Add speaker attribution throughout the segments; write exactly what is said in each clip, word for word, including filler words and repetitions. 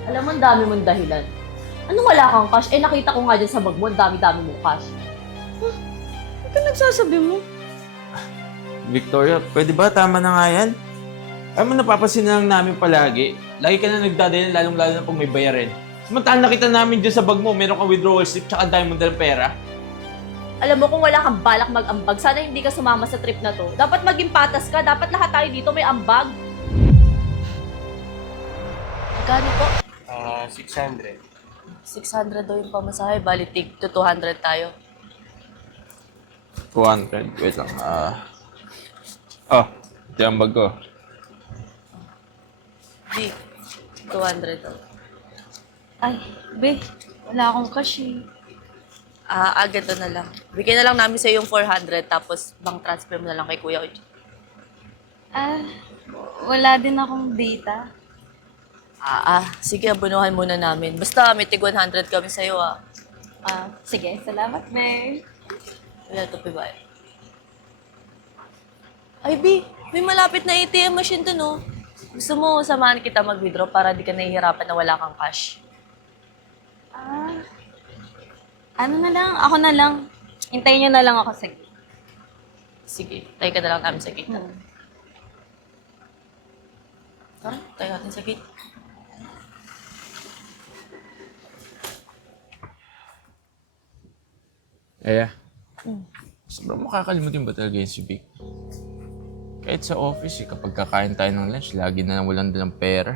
Speaker 1: Alam mo, ang dami mong dahilan. Anong wala kang cash? Eh, nakita ko nga dyan sa bag mo, ang dami-dami mong cash.
Speaker 2: Ano ka nagsasabi mo?
Speaker 3: Victoria, pwede ba? Tama na nga yan. Alam mo, napapansin na lang namin palagi. Lagi ka na nagdadayan, lalong-lalo na pag may bayarin. Samantahan nakita namin dyan sa bag mo, meron kang withdrawal slip tsaka dahil mo dalang pera.
Speaker 1: Alam mo, kung wala kang balak mag-ambag, sana hindi ka sumama sa trip na to. Dapat maging patas ka. Dapat lahat tayo dito may ambag. Magkano po?
Speaker 4: Ah, six hundred.
Speaker 1: six hundred daw yung pamasahe. Bali, tig to two hundred tayo.
Speaker 3: two hundred. Wait lang. Ah... Oh, ito yung bag ko.
Speaker 1: Di, two hundred daw.
Speaker 2: Ay, be, wala akong cash eh.
Speaker 1: Ah, ah, ganito na lang. Bigyan na lang namin sa yung four hundred, tapos bank transfer mo na lang kay Kuya Uj.
Speaker 2: Ah, wala din akong data.
Speaker 1: Ah, ah, sige, abunuhan muna namin. Basta may tig one hundred kami sa'yo, ah.
Speaker 2: Ah, sige, salamat, be.
Speaker 1: Wala ito, piba. Ay, B, may malapit na A T M machine dun, oh. Gusto mo, samahan kita mag-withdraw para di ka nahihirapan na wala kang cash.
Speaker 2: Ah, ano na lang, ako na lang. Hintayin niyo na lang ako sa gate.
Speaker 1: Sige, tayo ka na lang namin sa gate.
Speaker 2: Hmm.
Speaker 1: Tara, tayo natin sa gate.
Speaker 3: Aya. Sobrang makakalimutin ba talaga yun si Vic? Kahit sa office, eh, kapag kakain tayo ng lunch, lagi na walang dalang pera.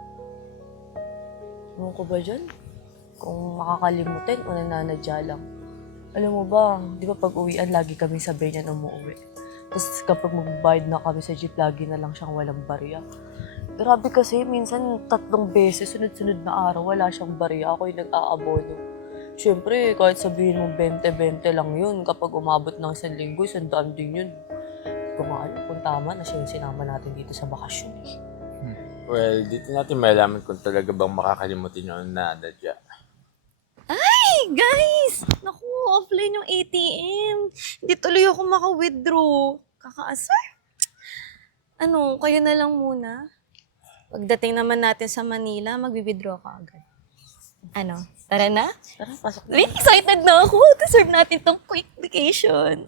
Speaker 1: Ewan ko ba dyan? Kung makakalimutin o nananadya lang. Alam mo ba, di ba pag uwian, lagi kami sabay niya na umuwi. Tapos kapag magbayad na kami sa jeep, lagi na lang siyang walang barya. Grabe kasi, minsan tatlong beses, sunod-sunod na araw, wala siyang barya. Ako yung nag-aabono. Siyempre, kahit sabihin mo twenty-twenty lang yun, kapag umabot ng isang linggo, isang daan din yun. Hindi ko nga alam kung tama na siya yung sinama natin dito sa bakasyon eh.
Speaker 3: Well, dito natin malalaman kung talaga bang makakalimutin yung nanadya.
Speaker 2: Ay, guys! Naku, offline yung A T M. Hindi tuloy ako maka-withdraw. Kakaasar. Ano, kayo na lang muna. Pagdating naman natin sa Manila, mag-withdraw ka agad. Ano, tara na?
Speaker 1: Tara, pasok na.
Speaker 2: Really excited na ako. Deserve natin tong quick vacation.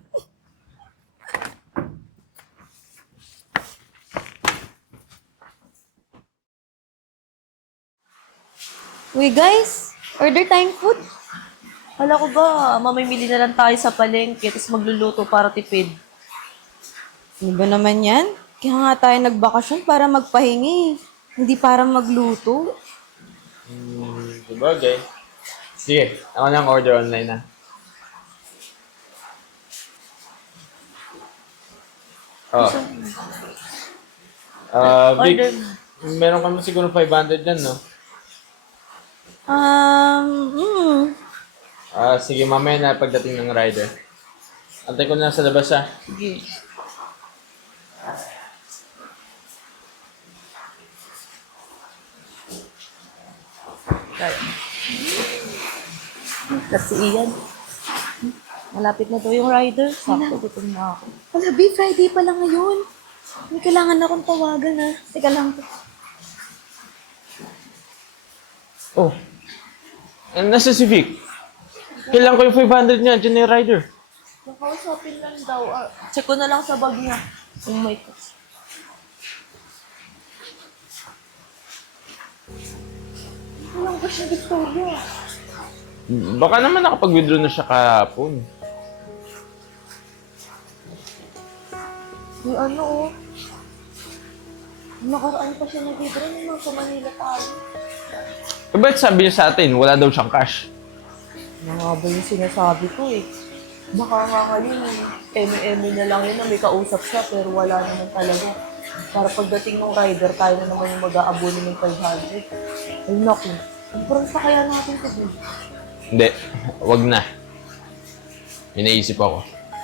Speaker 2: Uy, guys! Order tayong food.
Speaker 1: Hala ko ba, mamimili na lang tayo sa palengke, tapos magluluto para tipid.
Speaker 2: Ano ba naman yan? Kaya nga tayo nagbakasyon para magpahingi. Hindi para magluto.
Speaker 3: Hmm, sabagay. Sige, ako nang order online na. Oh. Ah, Vic,
Speaker 1: Order.
Speaker 3: meron kami siguro five hundred dyan, no?
Speaker 2: Um, hmm.
Speaker 3: Ah, sige, mamaya na pagdating ng rider. Antay ko na sa labas, ha?
Speaker 1: Sige. Kaya. Kasi iyan. Malapit na to yung rider. Sakto, gutom na ako.
Speaker 2: Wala, B, Friday pa lang ngayon. May kailangan akong tawagan, ha. Teka lang.
Speaker 3: Oh. Eh, nasa si Vic. Kailangan ko yung five hundred niya, dyan na yung rider.
Speaker 1: Nakausapin lang daw. Ah, check ko na lang sa bag niya. Kung may cash. Walang cash na Victoria.
Speaker 3: Baka naman nakapag-withdraw na siya kahapon.
Speaker 1: Yung ano oh. Nakaraan pa siya nag-withdraw nung sa Manila tayo.
Speaker 3: Eh, ba't sabi niya sa atin, wala daw siyang cash?
Speaker 1: Ano nga ba yung sinasabi ko eh? Baka nga ngayon, eme-eme na lang yun na may kausap siya pero wala naman talaga. Para pagdating ng rider, tayo na naman yung mag-aabono ng five hundred. Ay naku, parang pa kaya natin ito din.
Speaker 3: Hindi, wag na. May naisip ako.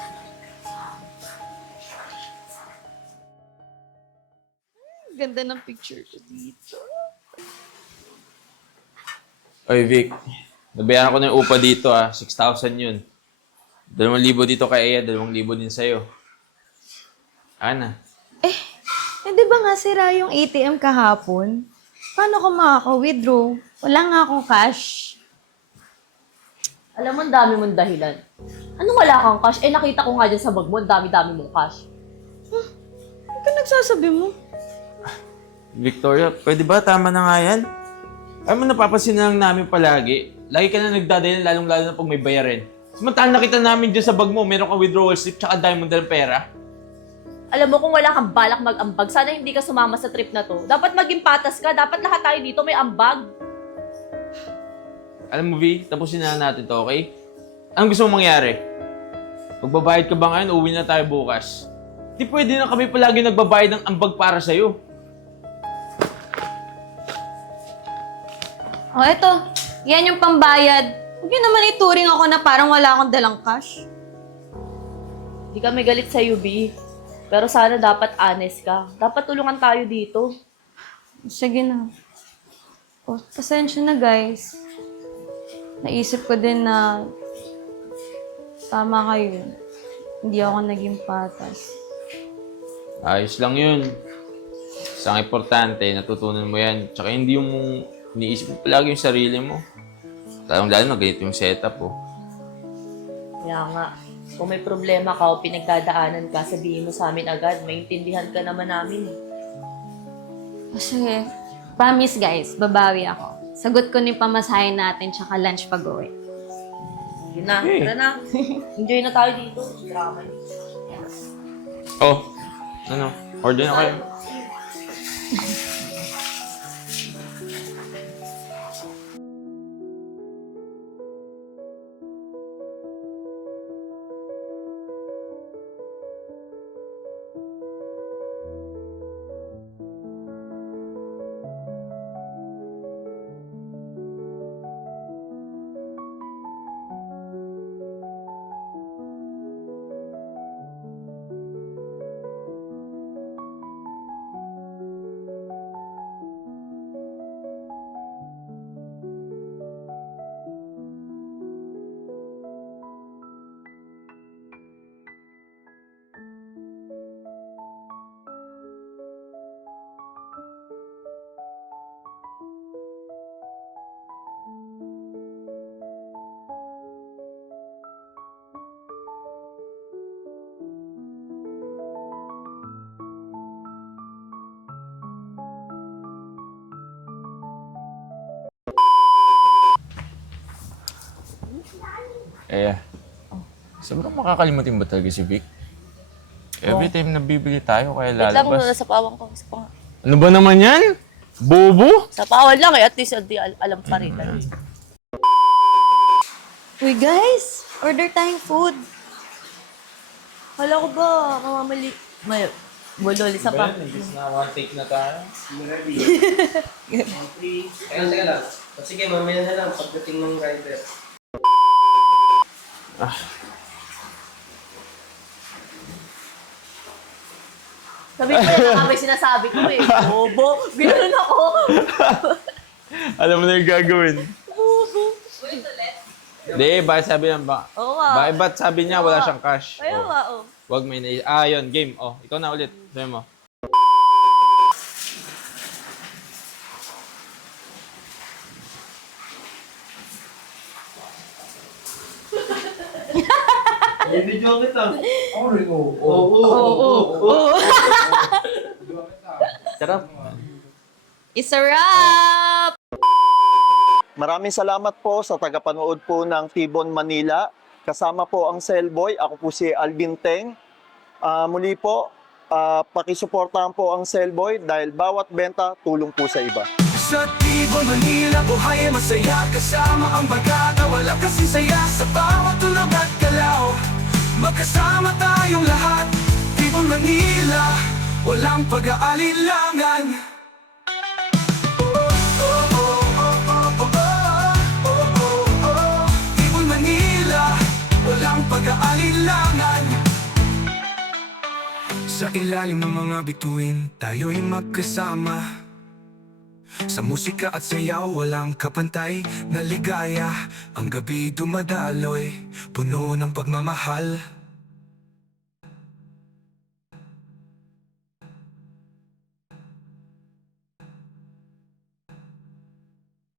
Speaker 2: Ganda ng picture ko dito.
Speaker 3: Oy, Vic. Nabayaran ko na yung upa dito, ah. six thousand yun. Dalawang libo dito kay Ea, dalawang libo din sa'yo. Ana.
Speaker 2: Eh, di ba nga sira yung A T M kahapon? Paano ka makaka-withdraw? Wala nga akong cash.
Speaker 1: Alam mo, ang dami mong dahilan. Anong wala kang cash? Eh, nakita ko nga dyan sa bag mo, ang dami-dami mong cash.
Speaker 2: Ano ka nagsasabi mo?
Speaker 3: Victoria, pwede ba? Tama na nga yan. Alam mo, napapansin na lang namin palagi. Lagi ka na nagdadahilan, lalong-lalo na pag may bayarin. Samantalang nakita namin dyan sa bag mo, meron kang withdrawal slip tsaka dahil mo dalang pera.
Speaker 1: Alam mo, kung wala kang balak mag-ambag, sana hindi ka sumama sa trip na to. Dapat maging patas ka. Dapat lahat tayo dito may ambag.
Speaker 3: Alam mo, V, tapusin na natin to, okay? Anong gusto mong mangyari? Magbabayad ka ba ngayon, uwi na tayo bukas? Di pwede na kami palagi nagbabayad ng ambag para sa'yo.
Speaker 2: O, eto. Yan yung pambayad. Huwag niyo naman ituring ako na parang wala akong dalang cash.
Speaker 1: Hindi kami galit sa'yo, B. Pero sana dapat honest ka. Dapat tulungan tayo dito.
Speaker 2: Sige na. O, pasensya na, guys. Naisip ko din na tama kayo. Hindi ako naging patas.
Speaker 3: Ayos lang yun. Isang importante, natutunan mo yan. Tsaka hindi yung iniisip mo palagi yung sarili mo. Lalong-lalo na ganito yung setup, oh.
Speaker 1: Kaya nga, kung may problema ka o pinagdadaanan ka, sabihin mo sa amin agad. Maintindihan ka naman namin.
Speaker 2: O, sige. Promise, guys. Babawi ako. Sagot ko ni pamasahin natin tsaka lunch pag-uwi.
Speaker 1: Yun na,
Speaker 3: Hey.
Speaker 1: tara na. Enjoy na tayo dito. Drama yun.
Speaker 3: Oh, ano? Order na kayo. Eh, saan ba makakalimutin ba talaga si Vic? Every time na bibili tayo, kaya
Speaker 1: Wait lang,
Speaker 3: lalabas.
Speaker 1: sa pawang ko. Sa pawang.
Speaker 3: Ano ba naman yan? Bobo?
Speaker 1: Sa pawan lang eh, at least hindi al- alam pa rin.
Speaker 2: Uy, guys! Order tayong food.
Speaker 1: Hala ko ba, mamamali. May bulol, isa pa.
Speaker 3: Imbis na one take na tayo.
Speaker 4: Teka, teka lang. O, sige, mamaya na lang pagdating ng rider.
Speaker 1: Sabi ko yan, nga may sinasabi ko eh. Bobo, ganoon ako.
Speaker 3: Alam mo na yung gagawin.
Speaker 1: Bobo.
Speaker 3: Hindi, bakit sabi niya ba?
Speaker 1: Oo nga.
Speaker 3: Bakit ba't sabi niya wala siyang cash?
Speaker 1: Ayaw
Speaker 3: Oh.
Speaker 1: nga, oh.
Speaker 3: Wag may na... Ah, yun, game. Oh, ikaw na ulit. Sabi mo.
Speaker 4: May video kita.
Speaker 5: Ako rin, oo.
Speaker 4: Oo, oo, oo.
Speaker 3: Sarap.
Speaker 2: It's a wrap!
Speaker 6: Maraming salamat po sa tagapanood po ng Tibon Manila. Kasama po ang Cellboy. Ako po si Alvin Teng. Ah, muli po, ah, pakisuportahan po ang Cellboy dahil bawat benta tulong po sa iba.
Speaker 5: Sa Tibon, Manila, buhay ay masaya. Kasama ang bagata, wala kasing saya. Sa bawat tulog at galaw, magkasama tayong lahat. Tibon, Manila, walang pag-aalilangan. Tibon, Manila, walang pag-aalilangan. Sa ilalim ng mga bituin, tayo'y magkasama. Sa musika at sayaw, walang kapantay na ligaya. Ang gabi dumadaloy, puno ng pagmamahal.